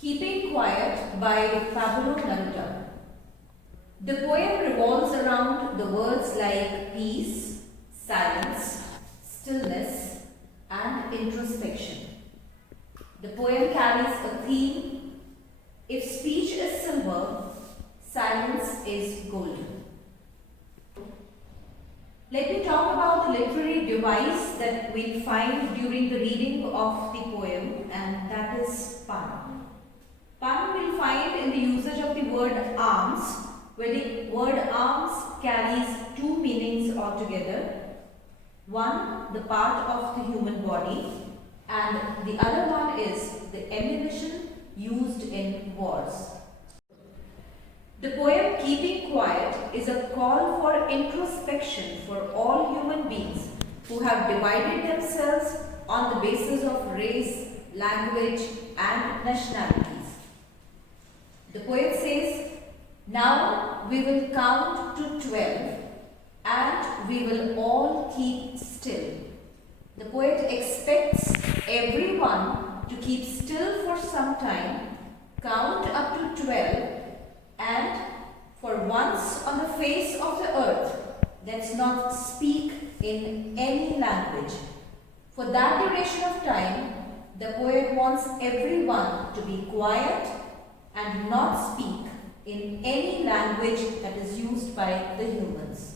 Keeping Quiet by Pablo Neruda. The poem revolves around the words like peace, silence, stillness, and introspection. The poem carries a theme: if speech is silver, silence is golden. Let me talk about the literary device that we'll find during the reading of the poem, and that is pun. Pun we'll find in the usage of the word arms, where the word arms carries two meanings altogether. One, the part of the human body, and the other one is the ammunition used in wars. The poem Keeping Quiet is a call for introspection for all human beings who have divided themselves on the basis of race, language, and nationalities. The poet says, "Now we will count to 12 and we will all keep still." The poet expects everyone to keep still for some time, count up to 12, and for once on the face of the earth, let's not speak in any language. For that duration of time, the poet wants everyone to be quiet and not speak in any language that is used by the humans.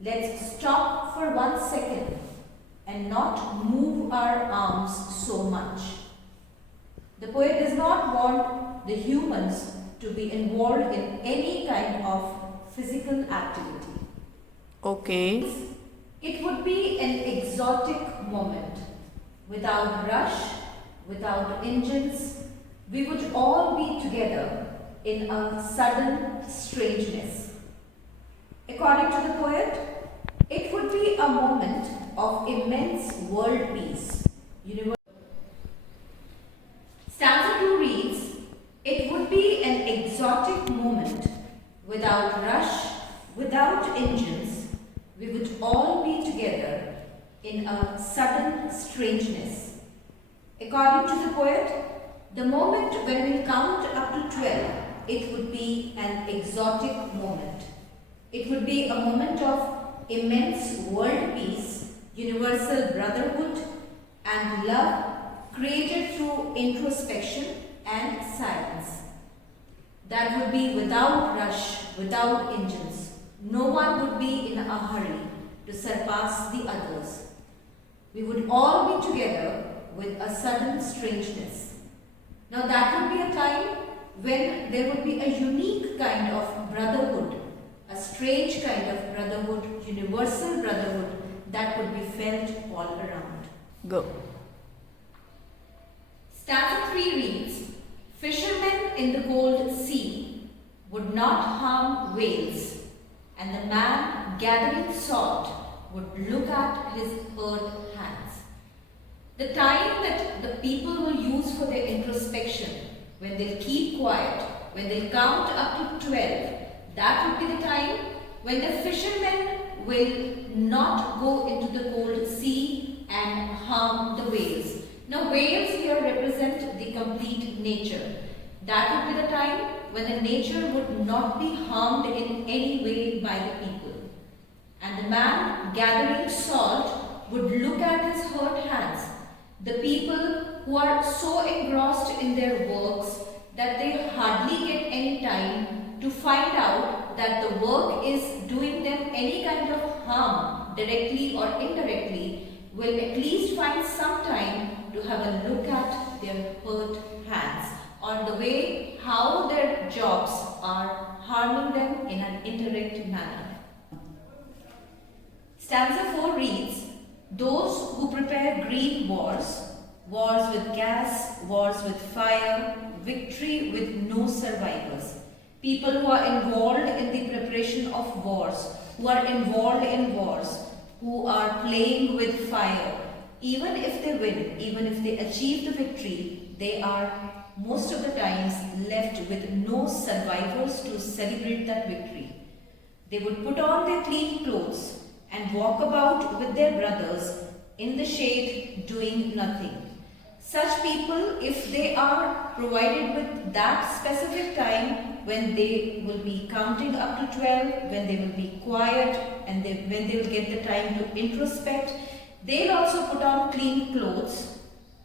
Let's stop for 1 second and not move our arms so much. The poet does not want the humans to be involved in any kind of physical activity. Okay. It would be an exotic moment. Without rush, without engines, we would all be together in a sudden strangeness. According to the poet, it would be a moment of immense world peace. Stanza 2 reads, "It would be an exotic moment. Without rush, without engines, we would all be together in a sudden strangeness." According to the poet, the moment when we count up to 12, it would be an exotic moment. It would be a moment of immense world peace, universal brotherhood, and love created through introspection and silence. That would be without rush, without engines. No one would be in a hurry to surpass the others. We would all be together with a sudden strangeness. Now that would be a time when there would be a unique kind of brotherhood, a strange kind of brotherhood, universal brotherhood that would be felt all around. Go. Stanza 3 reads, "Fishermen in the cold sea would not harm whales, and the man gathering salt would look at his hurt hands." The time that the people will use for their introspection, when they'll keep quiet, when they'll count up to 12, that would be the time when the fishermen will not go into the cold sea and harm the whales. Now, whales here represent the complete nature. That would be the time when the nature would not be harmed in any way by the people. And the man gathering salt would look at his hurt hands. The people who are so engrossed in their works that they hardly get any time to find out that the work is doing them any kind of harm, directly or indirectly, will at least find some time to have a look at their hurt hands, on the way how their jobs are harming them in an indirect manner. Stanza 4 reads, "Those who prepare green wars, wars with gas, wars with fire, victory with no survivors." People who are involved in the preparation of wars, who are involved in wars, who are playing with fire, even if they win, even if they achieve the victory, they are most of the times left with no survivors to celebrate that victory. They would put on their clean clothes and walk about with their brothers in the shade doing nothing. Such people, if they are provided with that specific time when they will be counting up to 12, when they will be quiet, and when they will get the time to introspect, they'll also put on clean clothes,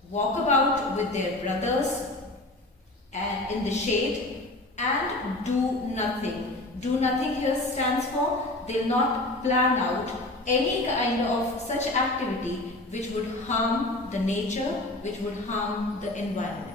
walk about with their brothers and in the shade, and do nothing. Do nothing here stands for they'll not plan out any kind of such activity which would harm the nature, which would harm the environment.